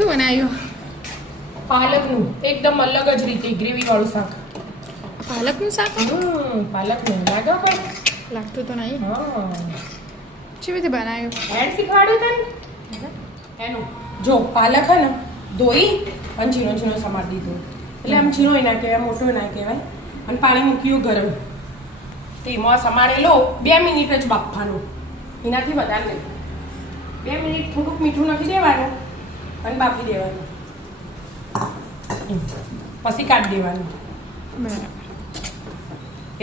શું બનાવ્યું? પાલકનું એકદમ અલગ જ રીતે ગ્રેવી વાળું શાક. પાલકનું શાક? પાલકનું લાગે કોઈ લાગતું તો નહીં. હા કેવી રીતે બનાવ્યું? એડ શીખવાડ્યું તને એનું. જો પાલક હે ને ધોઈ અને ઝીણો ઝીણો સમારી દીધો. એટલે આમ ઝીણો ના કહેવાય, મોટો ના કહેવાય. અને પાણી મૂક્યું ગરમ. તેમાં સમારેલો 2 મિનિટ જ બાફવાનું, એનાથી વધારે નહીં. 2 મિનિટ થોડુંક મીઠું નાખી દેવાનું અને બાફી દેવાનું, પછી કાઢી દેવાનું. બરાબર.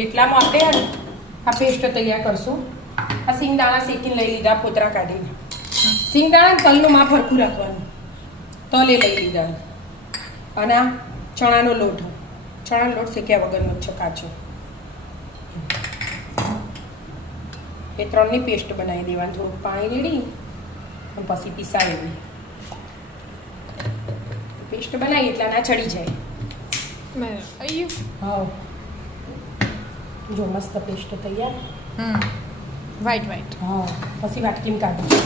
એટલામાં આપણે હે ને આ પેસ્ટ તૈયાર કરશું. આ સિંગદાણા શેકીને લઈ લીધા, ફોતરા કાઢીને. સિંગદાણા તલનું માપ હરખું રાખવાનું. તલે લઈ લીધા. અને આ ચણાનો લોટ શેક્યા વગરનો છે, કાચો. એ 3ની પેસ્ટ બનાવી દેવાની. થોડું પાણી રેડી અને પછી પીસાવી પેસ્ટ બનાવી એટલે ના ચડી જાય. બરાબર. આવ્યું? હા, જો મસ્ત પેસ્ટ તૈયાર. વ્હાઈટ. હા, પછી વાટકીમાં કાઢી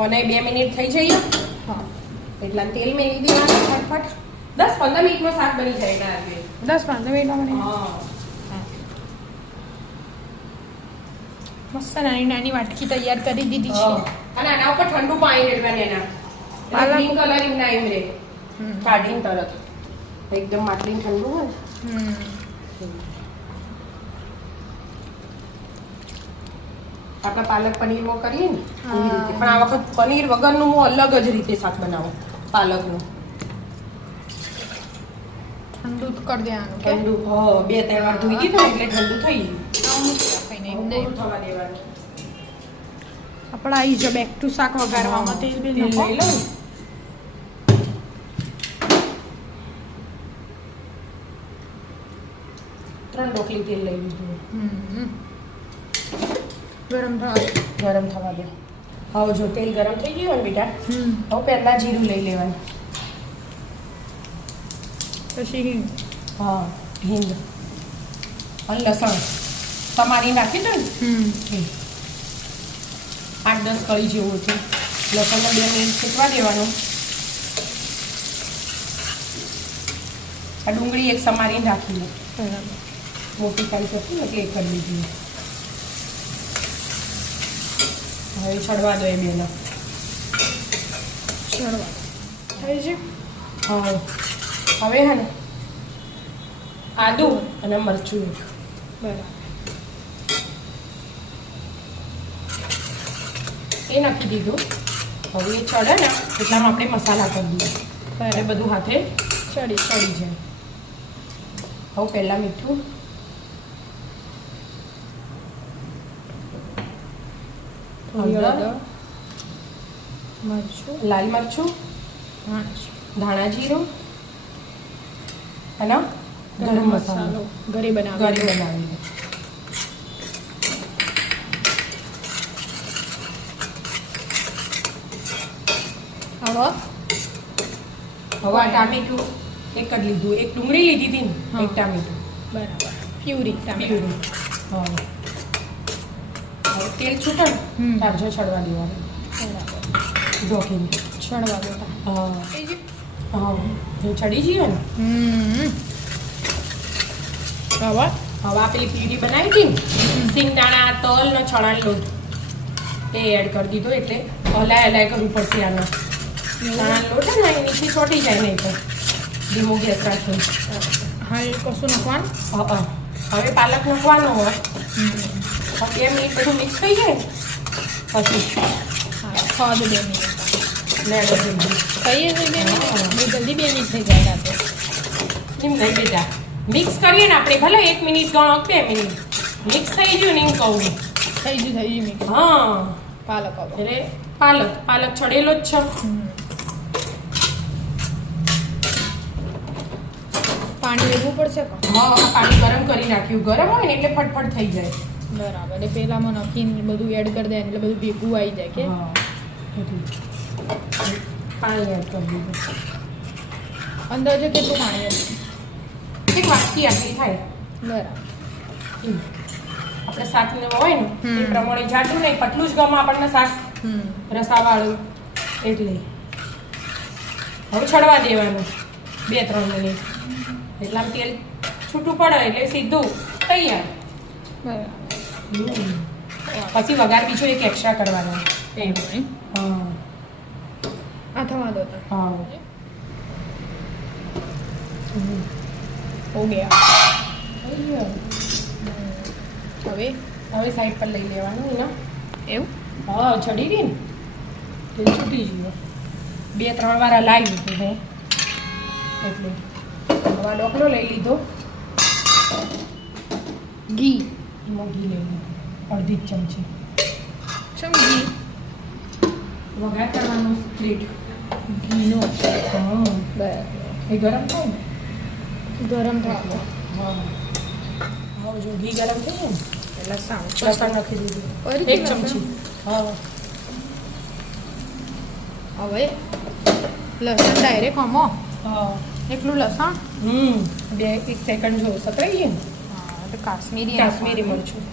અને 2 મિનિટ થઈ જઈએ. હા, એટલા તેલ મેલી દેવાનું ફટફટ. 10-15 મિનિટમાં શાક બની જાય. ના આવે 10-15 મિનિટમાં મને. હા, મસ્ત નાની નાની વાટકી તૈયાર કરી દીધી છે. અને આના ઉપર ઠંડુ પાણી રેડવાનું. એના ગ્રીન કલર એમના એમ રે કાઢીને તરત એકદમ માટલીને ઠંડુ હોય. આપણે પાલક પનીરમાં કરીએ ને એવી રીતે, પણ આ વખત પનીર વગરનું હું અલગ જ રીતે શાક બનાવું. પાલકનું ઠંડુ કરી દેવાનું. ઠંડુ 2-3 વાર ધોઈ દીધું એટલે ઠંડુ થઈ ગયું. થવા દેવાનું. આપણે આવી જો બેક ટુ શાક વઘારવામાં તેલ બિલ તેલ લઈ લઉં. 3 ડોકલી તેલ લઈ લીધું. ગરમ થવા દે. હવે જો તેલ ગરમ થઈ ગયું ને બેટા, હવે પહેલા જીરું લઈ લેવાનું. પછી હિંગ. હા, હિંગ અને લસણ તમારી નાખી દો ને. 8-10 કળી જેવું હતું. લસણને 2 મિનિટ શેકવા દેવાનું. આ ડુંગળી એક સમારીને રાખી લો. બરાબર. મોટી સાઈઝ હતી ને એટલે એક કરી લીધી. હવે છડવા દો એ બેનો. ચડવા થઈ છે. હવે હે ને આદુ અને મરચું એક. બરાબર. એ નાખી દીધું. હવે એ ચડે ને એટલામાં આપણે મસાલા કરી દઈએ. એટલે બધું હાથે ચડી જાય. હવે પહેલાં મીઠું, હળદર, મરચું, લાલ મરચું, ધાણા જીરું અને ગરમ મસાલો ઘરે બનાવી. હવે ટામેટું એક જ લીધું. એક ડુંગળી લીધી હતી ને, એક ટામેટું. બરાબર. પ્યુરી હવે તેલ છૂટે ને તારજો છડવા દેવાનું. બરાબર. ઢોકીને છડવા દેતા. જો ચડી જઈએ ને હવે આ પેલી પ્યુરી બનાવી હતી ને, સિંગદાણા, તલ ને ચણાનો લોટ એ એડ કરી દીધો. એટલે હલાય કરવું પડશે. આનો ચણાનો લોટ ને એ નીચે ચોટી જાય નહીં તો ધીમો ગેસ રાખો. હાલ કશું નાખવાનું. હવે પાલક નાખવાનો હોય. 2 મિનિટ બધું મિક્સ થઈ જાય પછી ખાવા દો 2 મિનિટ. લેડો જલ્દી કહીએ છે 2 મિનિટ. જલ્દી 2 મિનિટ થઈ જાય રાતે. એમ નહીં બેટા, મિક્સ કરીએ ને આપણે, ભલે 1 મિનિટ ગણો 2 મિનિટ મિક્સ થઈ ગયું ને એમ કહું. થઈ ગયું મિક્સ. હા, પાલક હવે. એટલે પાલક છડેલો જ છે. પાણી લેવું પડશે કે? પાણી ગરમ કરી નાખ્યું. ગરમ હોય ને એટલે ફટફટ થઈ જાય. બરાબર. એટલે પેલામાં નાખીને બધું એડ કરી દે એટલે બધું ભેગું આવી જાય કે. પાણી એડ કરી દીધું. અંદાજે કેટલું પાણી હતું? એક વાટકી આટલી થાય. બરાબર. આપણે શાકને હોય ને એ પ્રમાણે જાડું નહીં, પતલું જ ગમે આપણને શાક રસાવાળું. એટલે હવે છડવા દેવાનું 2-3 મિનિટ એટલે આમ તેલ છૂટું પડે એટલે સીધું તૈયાર. બરાબર. પછી વઘાર બીજો એક એક્સ્ટ્રા કરવાનો. એવું એમ? હા આ થવા દો તો. હા હો ગયા. થઈ ગયું. હવે હવે સાઈડ પર લઈ લેવાનું એના. એવું? હા ચડી ગઈ ને તેલ છૂટી ગયું. 2-3 વાર હલાવી લીધું હે એટલે હવે આ ડોકલો લઈ લીધો. ઘી. એમાં ઘી લઈ લીધું અડધી જ ચમચી. ચમ ઘી? વઘાર કરવાનો પ્લેટ. ઘીનો. હા બરાબર. એ ગરમ થાય ને ગરમ થવા. હા હવે જો ઘી ગરમ થઈ ગયું ને લસણ. લસણ નાખી દીધું ફરીથી 1 ચમચી. હા હવે લસણ ડાયરેક્ટ આમાં હા એટલું લસણ. 1 સેકન્ડ જો સતરાઈ ગયું ને. હા એટલે કાશ્મીરી કાશ્મીરી મરચું.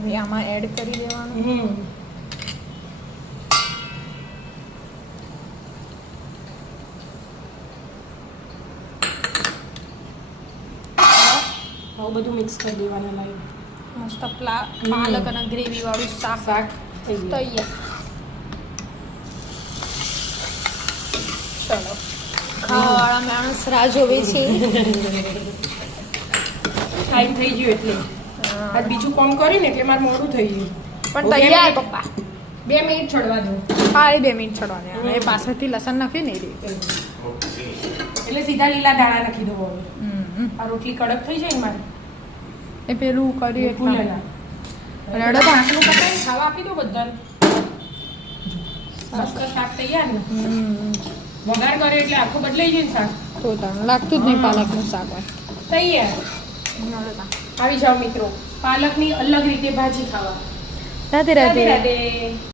હવે આમાં એડ કરી દેવાનું. હવે બધું મિક્સ કરી દેવાના લાવી. મસ્ત પાલક અને ગ્રેવી વાળું શાક શાક થઈ ગયું. તૈયાર. ચલો ખાવાવાળા માણસ રાહ જોવે છે. ટાઈમ થઈ ગયો એટલે આજ બીજું કામ કર્યું ને એટલે મારે મોડું થઈ ગયું. પણ તૈયાર પપ્પા. 2 મિનિટ છોડવા દો ખાલી 2 મિનિટ છોડવાની. હવે પાછળથી લસણ નાખી નહીં રહી. એટલે સીધા લીલા દાણા નાખી દો હવે. આ રોટલી કડક થઈ જાય ને મારે એ પેલું કર્યું ફૂલેલા. રડો તો. આટલું પતાવીને ખાવા આપી દો બધાને. મસ્ત શાક તૈયાર ને. વઘાર કર્યો એટલે આખું બદલાઈ જાય ને શાક. તો તને લાગતું જ નહીં પાલકનું શાક હોય. તૈયાર. આવી જાઓ મિત્રો પાલકની અલગ રીતે ભાજી ખાવા. રાધે રાધે. રાધે રાધે.